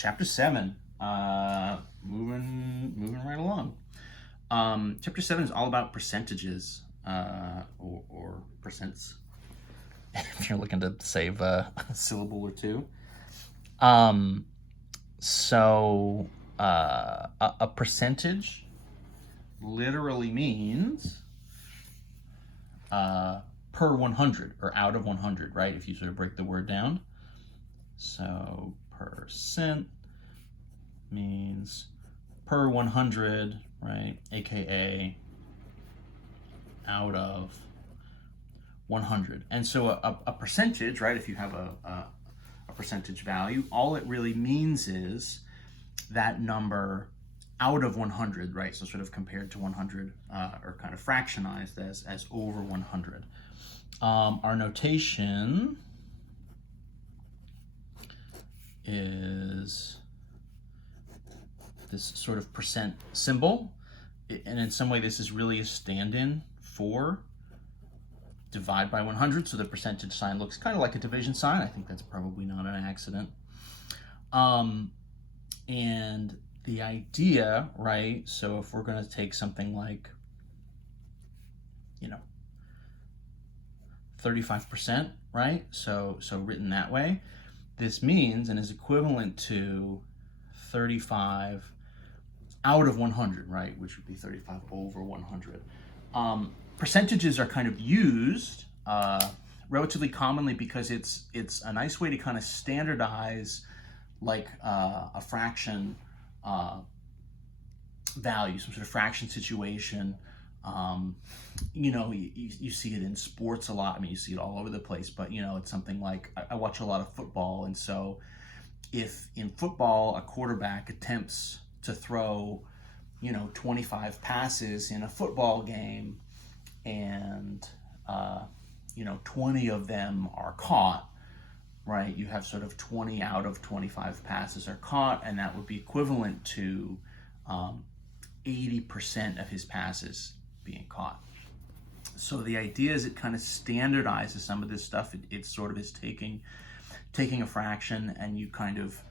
Chapter 7, moving right along. Chapter 7 is all about percentages, or percents, if you're looking to save a syllable or two. So a percentage literally means per 100 or out of 100, right? If you sort of break the word down. So percent means per 100, right? AKA out of 100. And so a percentage, right? If you have a percentage value, all it really means is that number out of 100, right? So sort of compared to 100, or kind of fractionized as over 100. Our notation is this sort of percent symbol, and in some way this is really a stand-in for divide by 100, so the percentage sign looks kind of like a division sign. I think that's probably not an accident. And the idea, right, so if we're going to take something like, 35%, right, so written that way, this means and is equivalent to 35 out of 100, right, which would be 35 over 100. Percentages are kind of used relatively commonly because it's a nice way to kind of standardize like a fraction value, some sort of fraction situation. You see it in sports a lot. I mean, you see it all over the place, but it's something like, I watch a lot of football, and so if in football a quarterback attempts to throw 25 passes in a football game, and 20 of them are caught, right? You have sort of 20 out of 25 passes are caught, and that would be equivalent to 80% of his passes being caught. So the idea is it kind of standardizes some of this stuff. It sort of is taking a fraction, and you kind of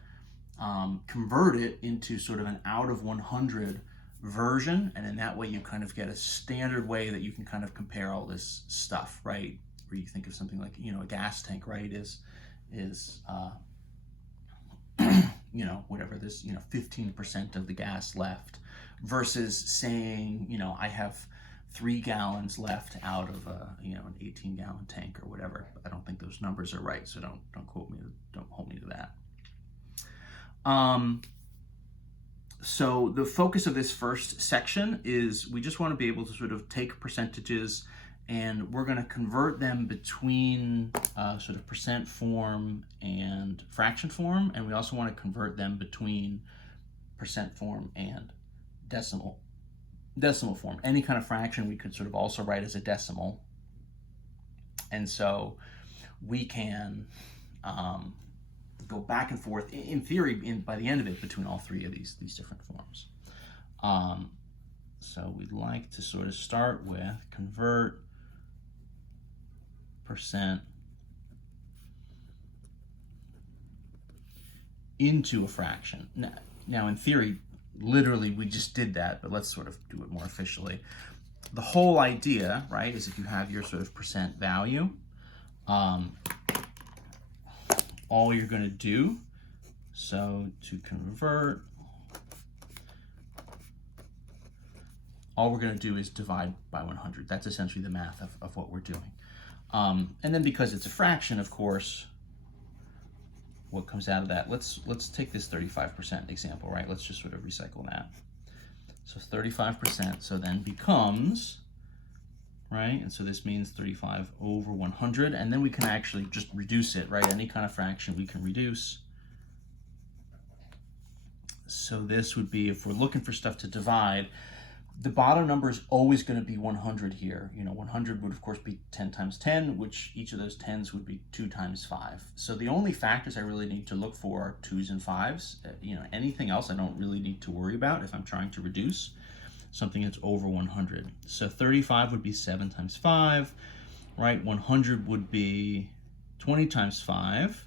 convert it into sort of an out of 100 version, and in that way you kind of get a standard way that you can kind of compare all this stuff, right? Where you think of something like a gas tank, right, is whatever this 15% of the gas left, versus saying I have 3 gallons left out of an 18-gallon tank or whatever. I don't think those numbers are right, so don't quote me, don't hold me to that. So the focus of this first section is we just want to be able to sort of take percentages, and we're going to convert them between sort of percent form and fraction form, and we also want to convert them between percent form and decimal form. Any kind of fraction we could sort of also write as a decimal, and so we can go back and forth in theory by the end of it between all three of these different forms. So we'd like to sort of start with convert percent into a fraction. Now in theory, literally we just did that, but let's sort of do it more officially. The whole idea, right, is if you have your sort of percent value, all you're going to do, so to convert, all we're going to do is divide by 100. That's essentially the math of what we're doing. And then because it's a fraction, of course, what comes out of that, let's take this 35% example, right? Let's just sort of recycle that. So 35%, so then becomes, right? And so this means 35 over 100, and then we can actually just reduce it, right? Any kind of fraction we can reduce. So this would be, if we're looking for stuff to divide, the bottom number is always going to be 100 here. 100 would of course be 10 times 10, which each of those 10s would be 2 times 5. So the only factors I really need to look for are 2s and 5s. Anything else I don't really need to worry about if I'm trying to reduce something that's over 100. So 35 would be 7 times 5, right? 100 would be 20 times 5.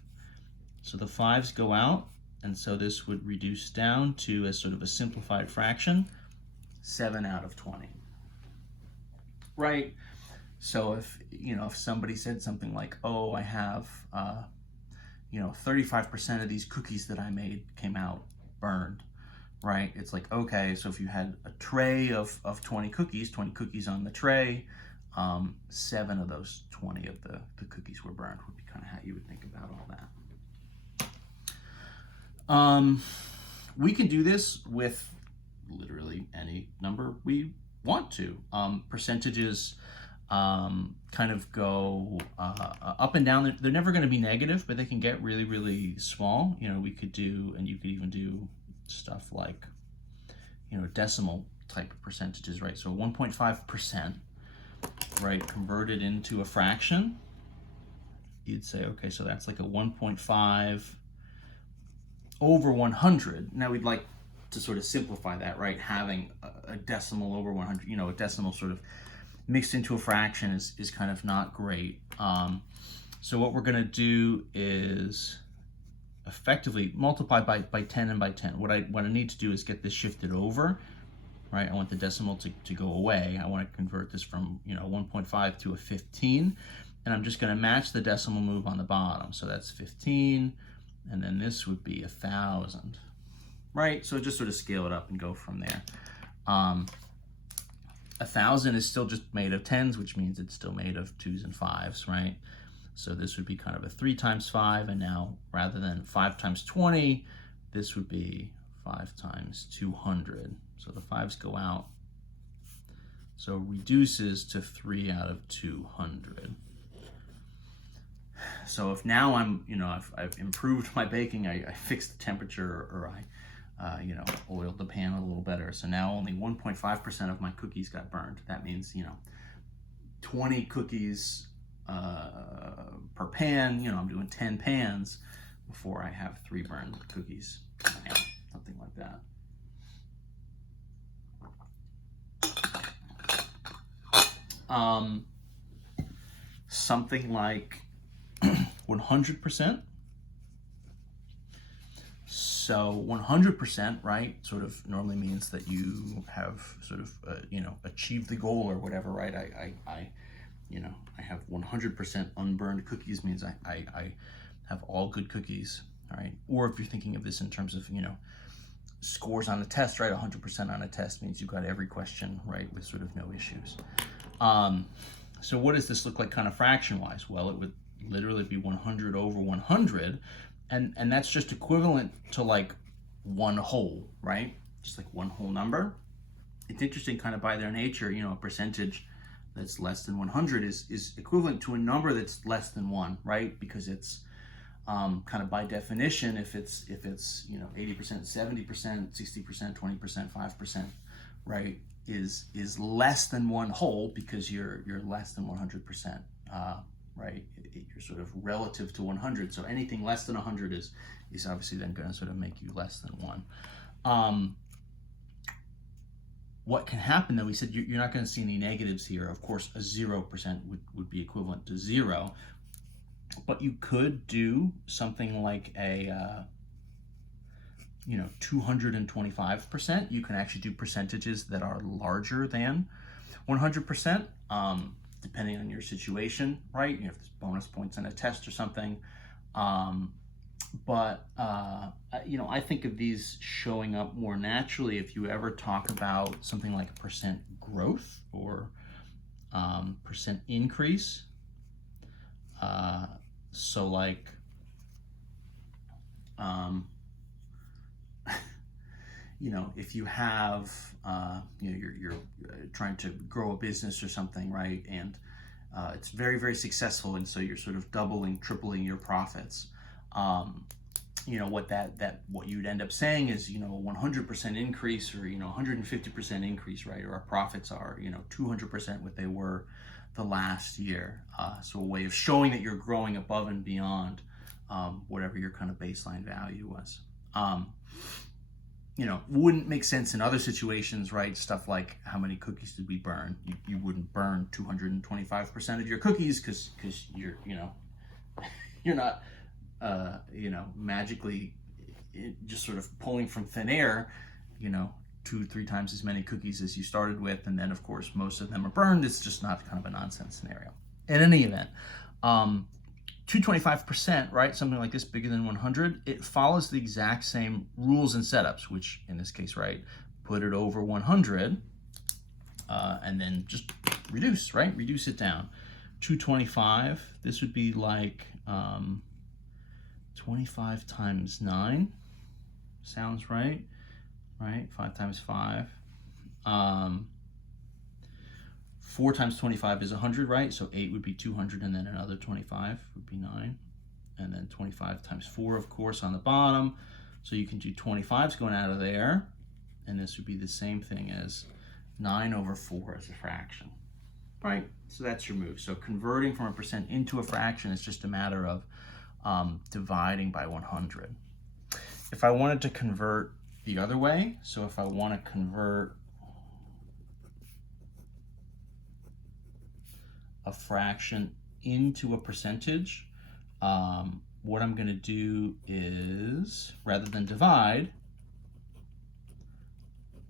So the 5s go out, And so this would reduce down to, as sort of a simplified fraction, 7 out of 20. Right? So if somebody said something like, oh, I have 35% of these cookies that I made came out burned, right? It's like, okay, so if you had a tray of 20 cookies on the tray, 7 of those 20 of the cookies were burned, would be kind of how you would think about all that. We can do this with literally any number we want to. Percentages kind of go up and down. They're never going to be negative, but they can get really, really small. We could do, and you could even do stuff like, decimal type of percentages, right? So 1.5%, right, converted into a fraction, you'd say, okay, so that's like a 1.5 over 100. Now we'd like to sort of simplify that, right? Having a decimal over 100, a decimal sort of mixed into a fraction is kind of not great. So what we're going to do is effectively multiply by 10 and by 10. What I need to do is get this shifted over, right? I want the decimal to go away. I want to convert this from 1.5 to a 15, and I'm just going to match the decimal move on the bottom. So that's 15, and then this would be 1,000, right? So just sort of scale it up and go from there. 1,000 is still just made of 10s, which means it's still made of 2s and 5s, right? So this would be kind of a 3 times 5, and now rather than 5 times 20, this would be 5 times 200. So the 5s go out. So it reduces to 3 out of 200. So if now I've improved my baking, I fixed the temperature, or I oiled the pan a little better. So now only 1.5% of my cookies got burned. That means, 20 cookies per pan. I'm doing 10 pans before I have 3 burned cookies, something like that. Something like 100%. So 100%, right, sort of normally means that you have sort of, achieved the goal or whatever, right? I have 100% unburned cookies, means I have all good cookies, all right? Or if you're thinking of this in terms of, scores on a test, right? 100% on a test means you got every question right with sort of no issues. So what does this look like kind of fraction-wise? Well, it would literally be 100 over 100, and that's just equivalent to like one whole, right? Just like one whole number. It's interesting, kind of by their nature, a percentage that's less than 100 is equivalent to a number that's less than 1, right? Because it's kind of by definition, if it's 80%, 70%, 60%, 20%, 5%, right, is less than one whole, because you're less than 100%, right? You're sort of relative to 100. So anything less than 100 is obviously then going to sort of make you less than 1. What can happen, though, we said you're not going to see any negatives here. Of course, a 0% would be equivalent to 0. But you could do something like a 225%. You can actually do percentages that are larger than 100%, depending on your situation, right? If there's bonus points on a test or something. But I think of these showing up more naturally if you ever talk about something like a percent growth or percent increase. So like, if you have, you're trying to grow a business or something, right? And it's very, very successful. And so you're sort of doubling, tripling your profits. What you'd end up saying is, a 100% increase, or, 150% increase, right? Or our profits are, 200% what they were the last year. So a way of showing that you're growing above and beyond whatever your kind of baseline value was. Wouldn't make sense in other situations, right? Stuff like, how many cookies did we burn? You wouldn't burn 225% of your cookies because you're not magically just sort of pulling from thin air, 2-3 times as many cookies as you started with, and then of course most of them are burned. It's just not kind of a nonsense scenario. In any event, 225%, right? Something like this, bigger than 100, it follows the exact same rules and setups, which in this case, right, put it over 100, and then just reduce, right? Reduce it down. 225, this would be like 25 times 9, sounds right, right? 5 times 5. 4 times 25 is 100, right? So 8 would be 200, and then another 25 would be 9. And then 25 times 4, of course, on the bottom. So you can do 25s going out of there, and this would be the same thing as 9 over 4 as a fraction, right? So that's your move. So converting from a percent into a fraction is just a matter of dividing by 100. If I wanted to convert the other way, so if I want to convert a fraction into a percentage, what I'm going to do is, rather than divide,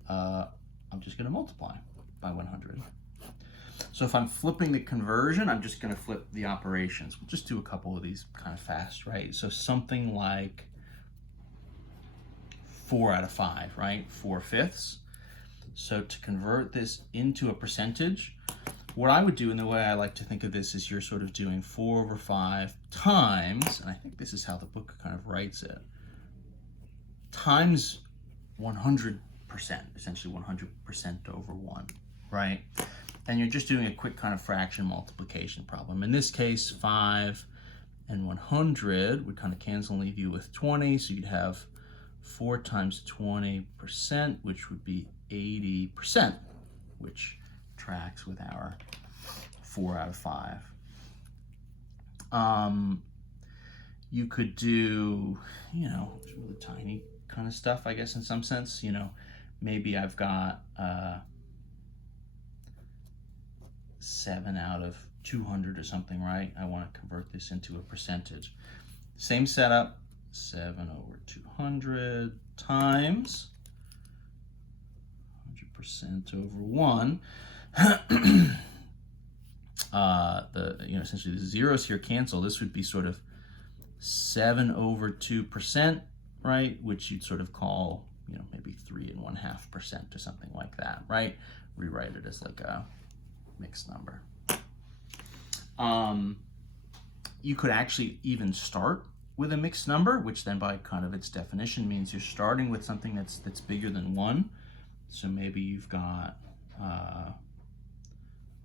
I'm just going to multiply by 100. So if I'm flipping the conversion, I'm just going to flip the operations. We'll just do a couple of these kind of fast, right? So something like 4 out of 5, right? 4/5. So to convert this into a percentage, what I would do, and the way I like to think of this, is you're sort of doing 4 over 5 times, and I think this is how the book kind of writes it, times 100%, essentially 100% over 1, right? And you're just doing a quick kind of fraction multiplication problem. In this case, 5 and 100 would kind of cancel and leave you with 20, so you'd have 4 times 20%, which would be 80%, which tracks with our 4 out of 5. You could do, really tiny kind of stuff, I guess, in some sense. Maybe I've got 7 out of 200 or something, right? I want to convert this into a percentage. Same setup, 7 over 200 times 100% over 1. Essentially the zeros here cancel. This would be sort of 7 over 2%, right? Which you'd sort of call, maybe 3.5% or something like that, right? Rewrite it as like a mixed number. You could actually even start with a mixed number, which then by kind of its definition means you're starting with something that's bigger than 1. So maybe you've got, I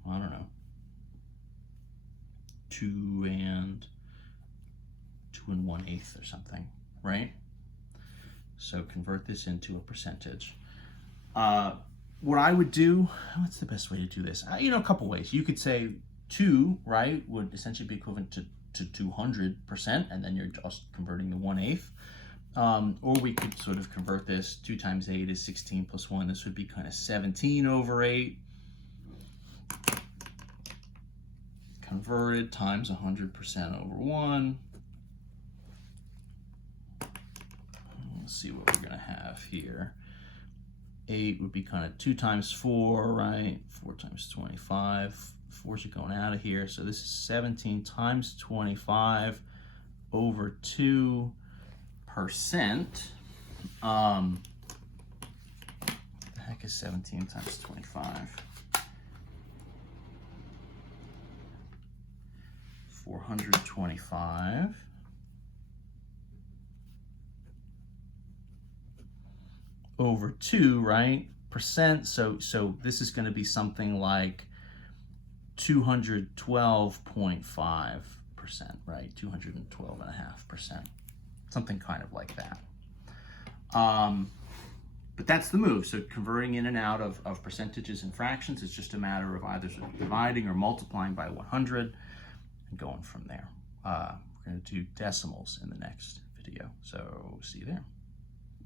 don't know, 2 and 1/8 or something, right? So convert this into a percentage. What I would do, what's the best way to do this? A couple ways. You could say 2, right, would essentially be equivalent to 200%, and then you're just converting the 1/8. Or we could sort of convert this. 2 times 8 is 16 plus 1. This would be kind of 17 over 8. Converted times 100% over 1. Let's see what we're going to have here. 8 would be kind of 2 times 4, right? 4 times 25. 4's are going out of here. So this is 17 times 25 over 2%. The heck is 17 times 25? 425 over 2, right? Percent. So this is going to be something like 212.5%, right? 212.5%. Something kind of like that. But that's the move. So converting in and out of percentages and fractions is just a matter of either sort of dividing or multiplying by 100 and going from there. We're going to do decimals in the next video. So see you there.